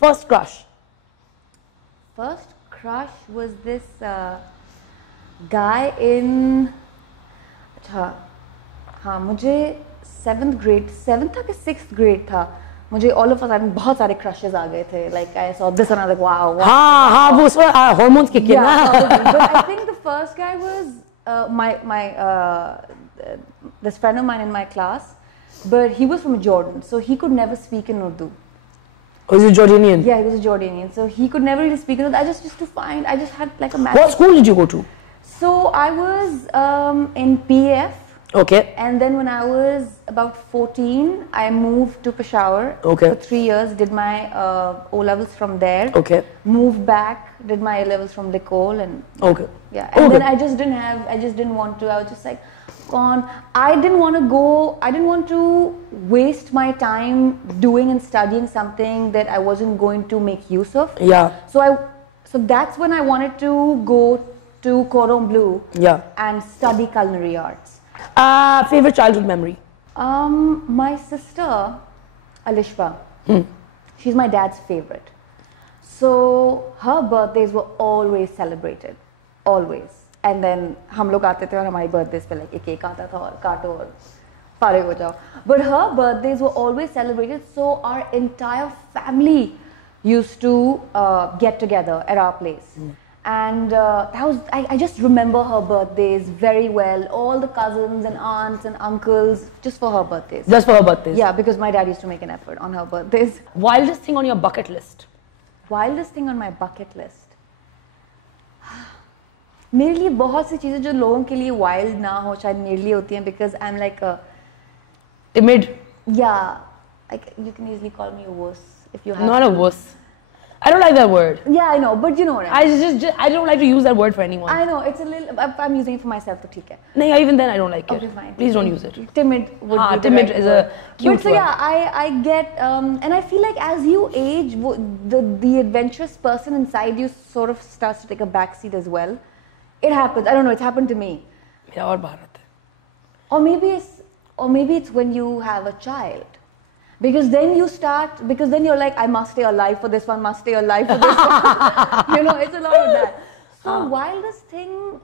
First crush. First crush was this guy in. हाँ मुझे 7th grade 7th था कि 6th grade था मुझे all of a sudden बहुत सारे crushes आ गए थे like I saw this and I was like wow हाँ वो उसमें hormones kick in ना but I think the first guy was my this friend of mine in my class but he was from Jordan so he could never speak in Urdu. Oh, he's a Jordanian? Yeah, he was a Jordanian so he could never really speak in Urdu. I just used to find I just had like a What school did you go to? So I was in PF. Okay. And then when I was about 14, I moved to Peshawar for 3 years, did my O-levels from there. Okay. Moved back, did my A-levels from Nicole and yeah. And then I just didn't want to, I was just like, gone. I didn't want to waste my time doing and studying something that I wasn't going to make use of. Yeah. So that's when I wanted to go to Cordon Bleu and study culinary arts. Favorite childhood memory? My sister, Alishba, she's my dad's favorite. So her birthdays were always celebrated, always. And then हम लोग आते थे और हमारी birthdays पे like एक cake आता था और काटो और फारिग हो जाओ. But her birthdays were always celebrated, so our entire family used to get together at our place. And I just remember her birthdays very well. All the cousins and aunts and uncles, just for her birthdays. Just for her birthdays? Yeah, because my dad used to make an effort on her birthdays. Wildest thing on your bucket list? Wildest thing on my bucket list? मेरे लिए बहुत सी चीजें जो लोगों के लिए wild ना हो शायद मेरे लिए होती हैं because I'm like a timid. Yeah, like you can easily call me a wuss if you have. Not a wuss. I don't like that word. Yeah, I know, but you know what I mean. I don't like to use that word for anyone. I know, it's a little, I'm using it for myself, so ठीक है. No, even then I don't like it. Okay, fine. Please don't use it. Timid would be timid is a cute word. But so yeah, I get, and I feel like as you age, the adventurous person inside you sort of starts to take a backseat as well. It happens, I don't know, it's happened to me. Yeah, और बाहर आता है. Or maybe it's when you have a child. Because then you're like, I must stay alive for this one, must stay alive for this one. You know, it's a lot of that. So wildest thing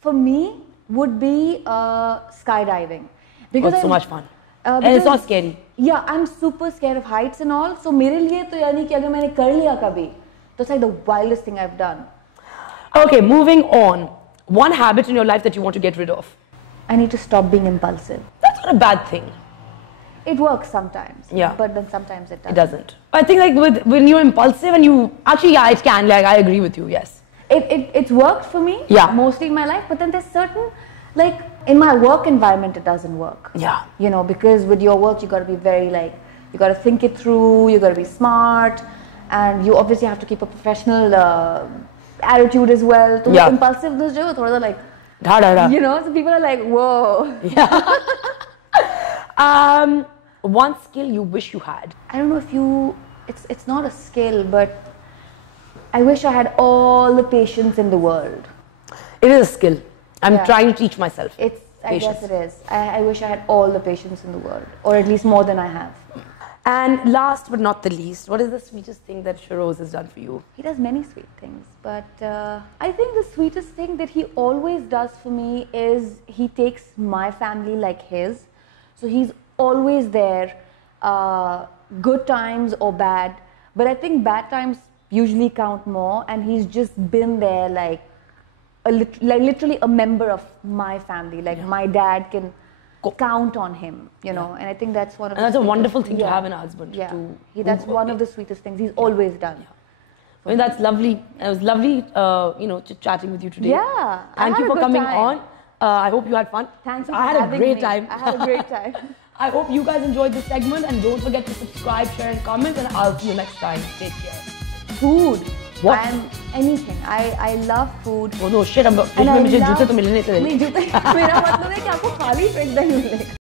for me would be skydiving. Because it's so much fun. And it's not scary. Yeah, I'm super scared of heights and all. So मेरे लिए तो यानी कि अगर मैंने कर लिया कभी, तो it's like the wildest thing I've done. Okay, moving on. One habit in your life that you want to get rid of? I need to stop being impulsive. That's not a bad thing. It works sometimes, but then sometimes it doesn't. It doesn't. I think like when you're impulsive and you actually it can. Like I agree with you. Yes. It's worked for me. Yeah. Mostly in my life, but then there's certain like in my work environment it doesn't work. Yeah. You know, because with your work you got to be very like you got to think it through. You got to be smart, and you obviously have to keep a professional attitude as well. So impulsiveness, jo thoda like you know, so people are like, whoa. Yeah. One skill you wish you had? I don't know if it's not a skill, but I wish I had all the patience in the world. It is a skill. I'm trying to teach myself. I guess it is. I wish I had all the patience in the world, or at least more than I have. And last but not the least, what is the sweetest thing that Shiroz has done for you? He does many sweet things, but I think the sweetest thing that he always does for me is he takes my family like his. So he's always there, good times or bad, but I think bad times usually count more, and he's just been there like literally a member of my family. Like my dad can count on him, you know, and I think that's one of that's a wonderful thing to have in a husband. Yeah, that's one of the sweetest things he's always done. I mean, that's lovely. It was lovely, you know, chatting with you today. Yeah, thank you for coming on. I hope you had fun. Thanks. I had a great time. I had a great time. I hope you guys enjoyed this segment, and don't forget to subscribe, share, and comment. And I'll see you next time. Take care. Food. What? Anything. I love food. Oh no, shit! मुझे जूते तो मिलने थे. नहीं जूते. मेरा मतलब है कि आपको खाली पेट नहीं मिलेगा.